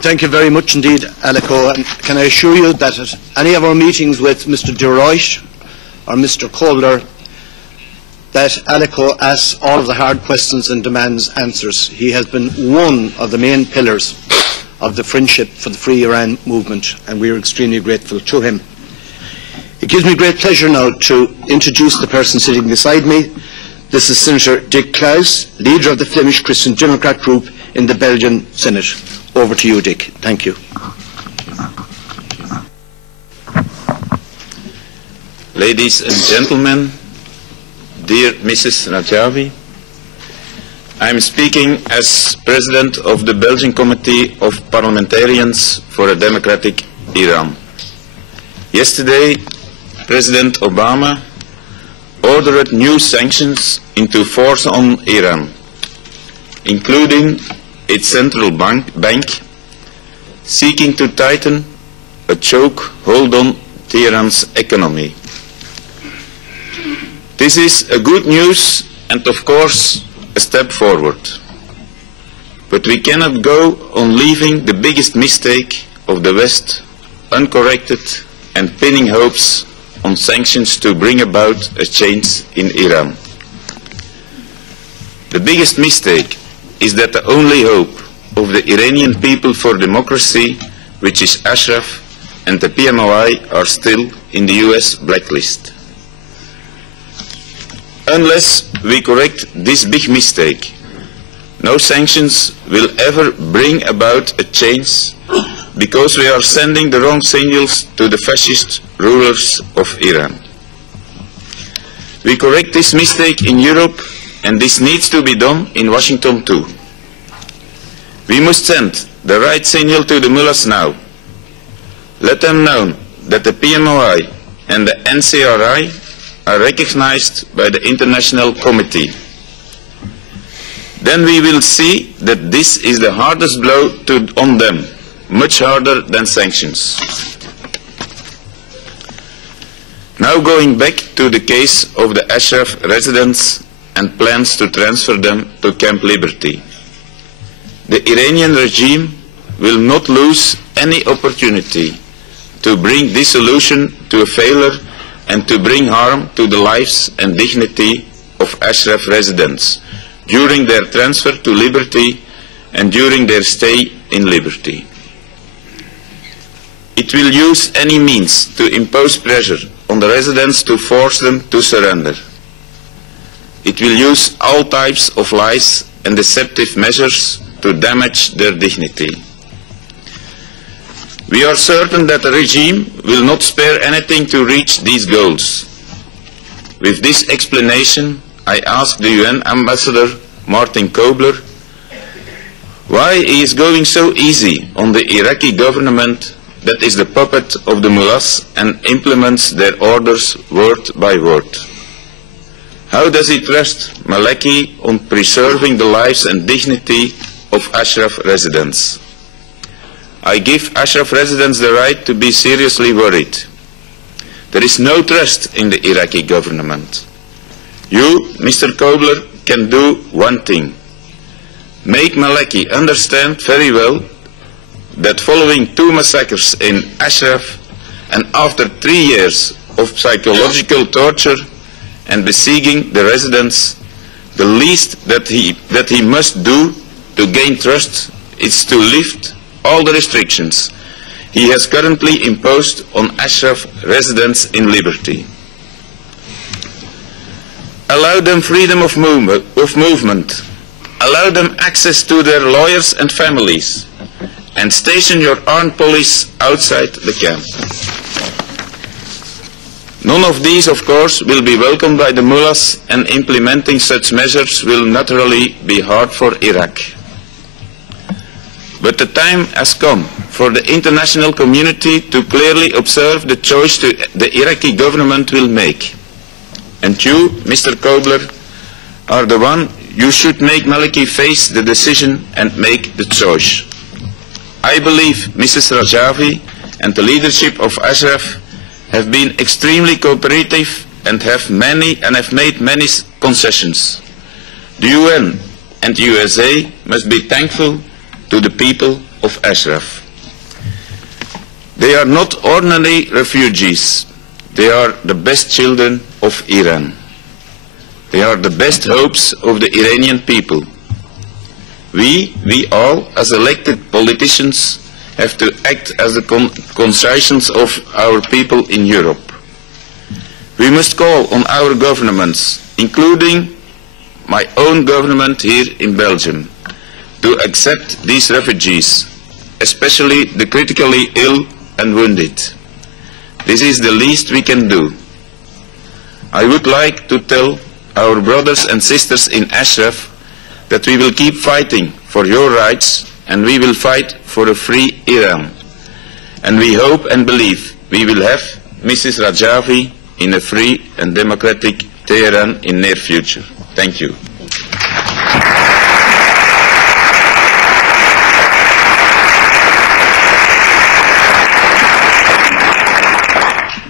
Thank you very much indeed, Aliko. And can I assure you that at any of our meetings with Mr. Deutsch or Mr. Kohler, that Aliko asks all of the hard questions and demands answers. He has been one of the main pillars of the Friendship for the Free Iran movement, and we are extremely grateful to him. It gives me great pleasure now to introduce the person sitting beside me. This is Senator Dick Klaus, leader of the Flemish Christian Democrat group in the Belgian Senate. Over to you, Dick. Thank you. Ladies and gentlemen, dear Mrs. Rajavi, I am speaking as President of the Belgian Committee of Parliamentarians for a Democratic Iran. Yesterday, President Obama ordered new sanctions into force on Iran, including its central bank, seeking to tighten a chokehold on Tehran's economy. This is a good news and, of course, a step forward. But we cannot go on leaving the biggest mistake of the West uncorrected and pinning hopes on sanctions to bring about a change in Iran. The biggest mistake is that the only hope of the Iranian people for democracy, which is Ashraf and the PMOI, are still in the US blacklist. Unless we correct this big mistake, no sanctions will ever bring about a change, because we are sending the wrong signals to the fascist rulers of Iran. We correct this mistake in Europe, and this needs to be done in Washington too. We must send the right signal to the mullahs now. Let them know that the PMOI and the NCRI are recognized by the International Committee. Then we will see that this is the hardest blow on them, much harder than sanctions. Now going back to the case of the Ashraf residents and plans to transfer them to Camp Liberty. The Iranian regime will not lose any opportunity to bring dissolution to a failure and to bring harm to the lives and dignity of Ashraf residents during their transfer to liberty and during their stay in liberty. It will use any means to impose pressure on the residents to force them to surrender. It will use all types of lies and deceptive measures to damage their dignity. We are certain that the regime will not spare anything to reach these goals. With this explanation, I ask the UN Ambassador Martin Kobler why he is going so easy on the Iraqi government that is the puppet of the mullahs and implements their orders word by word. How does he trust Maliki on preserving the lives and dignity of Ashraf residents? I give Ashraf residents the right to be seriously worried. There is no trust in the Iraqi government. You, Mr. Kobler, can do one thing. Make Maliki understand very well that following 2 massacres in Ashraf and after 3 years of psychological torture and besieging the residents, the least that he must do to gain trust is to lift all the restrictions he has currently imposed on Ashraf residents in liberty. Allow them freedom of movement. Allow them access to their lawyers and families, and station your armed police outside the camp. None of these, of course, will be welcomed by the mullahs, and implementing such measures will naturally be hard for Iraq. But the time has come for the international community to clearly observe the choice the Iraqi government will make. And you, Mr. Kobler, are the one you should make Maliki face the decision and make the choice. I believe Mrs. Rajavi and the leadership of Ashraf have been extremely cooperative and have made many concessions. The UN and the USA must be thankful to the people of Ashraf. They are not ordinary refugees. They are the best children of Iran. They are the best hopes of the Iranian people. We all, as elected politicians, have to act as the conscience of our people in Europe. We must call on our governments, including my own government here in Belgium, to accept these refugees, especially the critically ill and wounded. This is the least we can do. I would like to tell our brothers and sisters in Ashraf that we will keep fighting for your rights, and we will fight for a free Iran. And we hope and believe we will have Mrs. Rajavi in a free and democratic Tehran in near future. Thank you.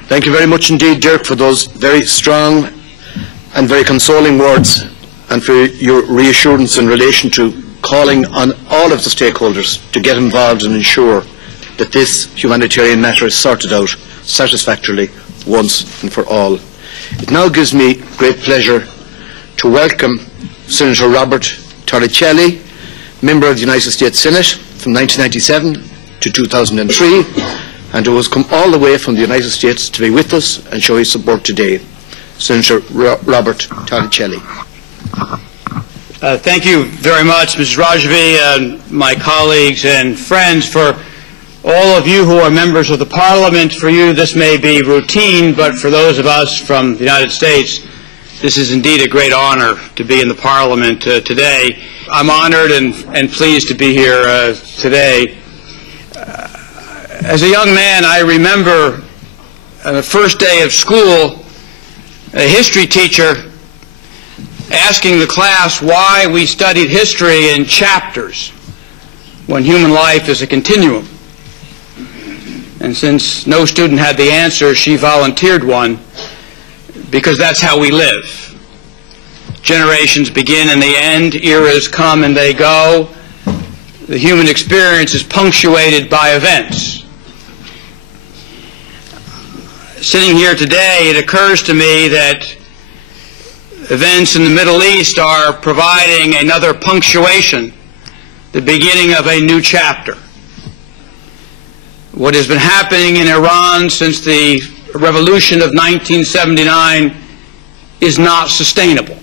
Thank you very much indeed, Dirk, for those very strong and very consoling words, and for your reassurance in relation to calling on all of the stakeholders to get involved and ensure that this humanitarian matter is sorted out satisfactorily once and for all. It now gives me great pleasure to welcome Senator Robert Torricelli, member of the United States Senate from 1997 to 2003, and who has come all the way from the United States to be with us and show his support today. Senator Robert Torricelli. Thank you very much, Mrs. Rajavi, and my colleagues and friends. For all of you who are members of the Parliament, for you this may be routine, but for those of us from the United States, this is indeed a great honor to be in the Parliament today. I'm honored and pleased to be here today. As a young man, I remember on the first day of school, a history teacher asking the class why we studied history in chapters when human life is a continuum. And since no student had the answer, she volunteered one, because that's how we live. Generations begin and they end, eras come and they go. The human experience is punctuated by events. Sitting here today, it occurs to me that events in the Middle East are providing another punctuation, the beginning of a new chapter. What has been happening in Iran since the revolution of 1979 is not sustainable.